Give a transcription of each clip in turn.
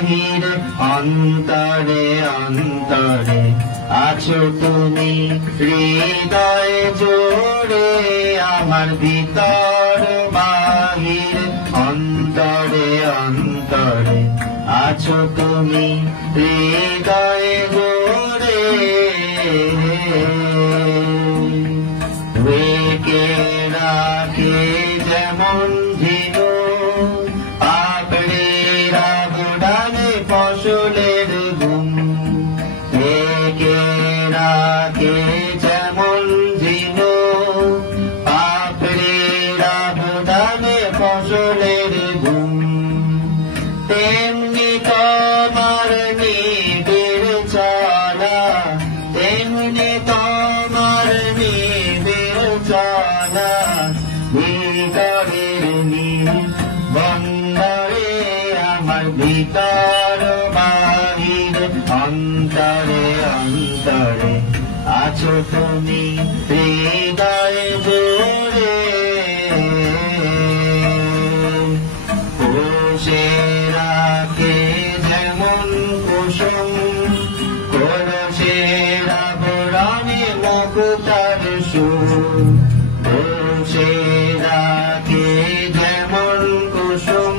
বাহিরে অন্তরে অন্তরে আছো তুমি হৃদয় জোড়ে আমার ভিতর বাহিরে অন্তরে অন্তরে আছো তুমি হৃদয় জোড়ে রেখে রাখে যেমন ঝিনু পাপড়িরা বুড়ানে ফসলের ঘুম রেখে রাখে যেমন ঝিনু পাপড়িরা বুড়ানে ফসলের ঘুম তেমনি তোমার নিবিড় চলা তেমনি তোমার নিবিড় চলা ভিতরের নীল বন্দরে আমার ভিতর বাহিরে অন্তরে অন্তরে আছো তুমি হৃদয় জোড়ে কোষেরাকে যেমন কুসুম কোষেরা বরণে মুক্তার সুর কোষেরাকে যেমন কুসুম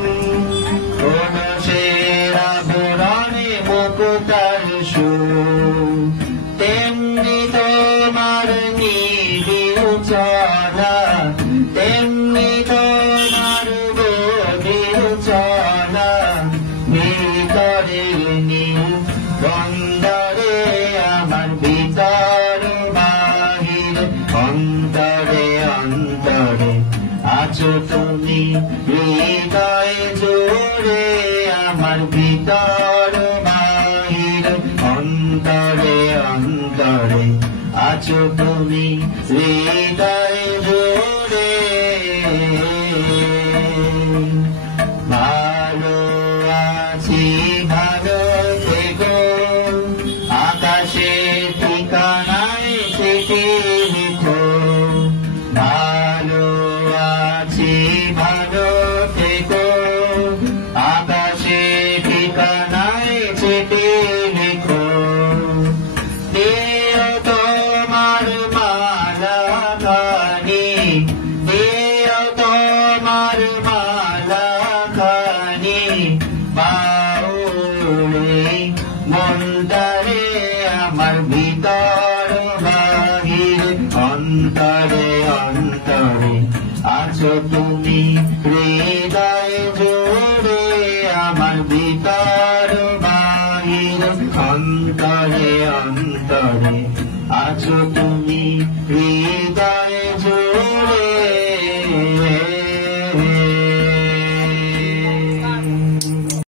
কোষেরা বরণে মুক্তার সুর তেমনি তোমার নিবিড় চলা তেমনি তোমার গভীর চলা ভিতরের নীল বন্দরে আমার ভিতর বাহিরে অন্তরে অন্তরে আছো তুমি হৃদয় জোড়ে আমার ভিতর বাহিরে অন্তরে অন্তরে আছো তুমি হৃদয় জোড়ে ভালো আছি ভালো থেকো আকাশে ঠিকানায় চিঠি লিখো ভালো আছি ভালো থেকো আকাশে ঠিকানায় চিঠি লিখো দিও তোমার মালা খানি দিও তোমার মালা খানি বাউলে মন্দারে আমার ভিতর বাহিরে অন্তরে অন্তরে আছো তুমি হৃদয় জোড়ে আমার ভিতর বাহিরে অন্তরে অন্তরে আছো তুমি